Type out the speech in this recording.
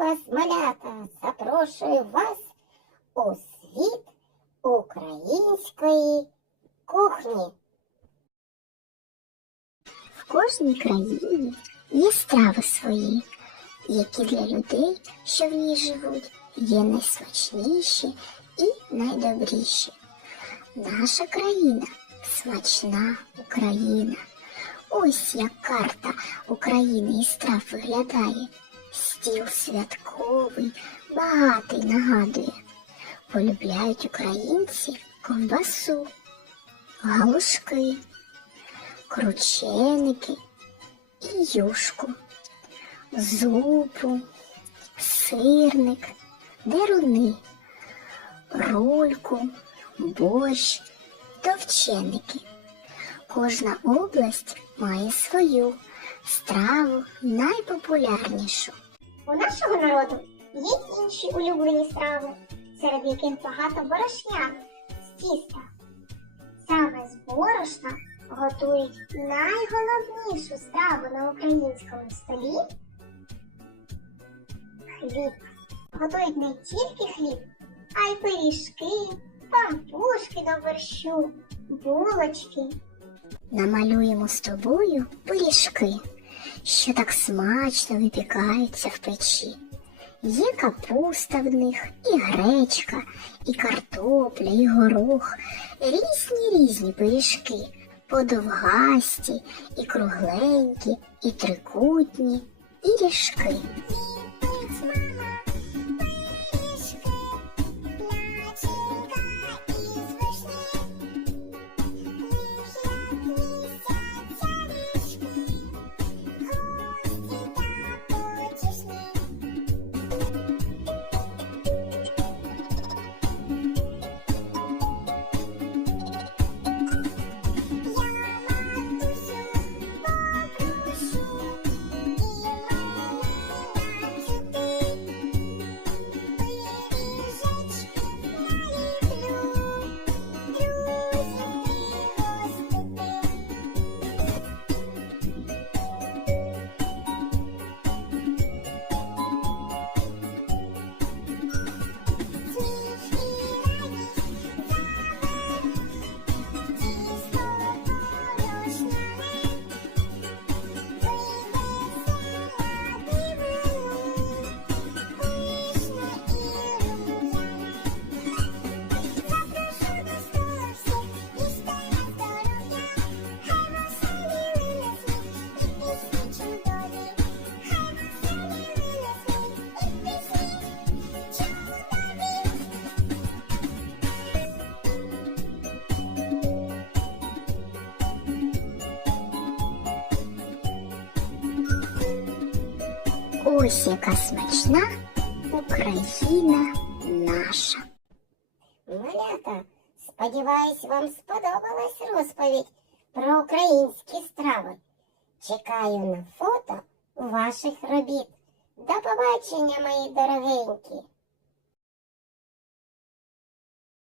вас, малята, запрошую вас у світ української кухні. В кожній країні є страви свої, які для людей, що в ній живуть, є найсмачніші і найдобріші. Наша країна смачна Україна. Ось як карта України і страв виглядає. Стіл святковий, багатий нагадує. Полюбляють українці ковбасу, галушки, крученики і юшку, зупу, сирник, деруни, рульку, борщ, товченики. Кожна область має свою страву найпопулярнішу. У нашого народу є інші улюблені страви, серед яких багато борошня з тіста. Саме з борошна готують найголовнішу страву на українському столі хліб. Готують не тільки хліб, а й пиріжки, пампушки до борщу, булочки. Намалюємо з тобою пиріжки, що так смачно випікаються в печі. Є капуста в них, і гречка, і картопля, і горох, різні різні пиріжки, подовгасті, і кругленькі, і трикутні, і ріжки. Ось яка смачна Україна наша. Малята, сподіваюсь, вам сподобалась розповідь про українські страви. Чекаю на фото ваших робіт. До побачення, мої дорогенькі!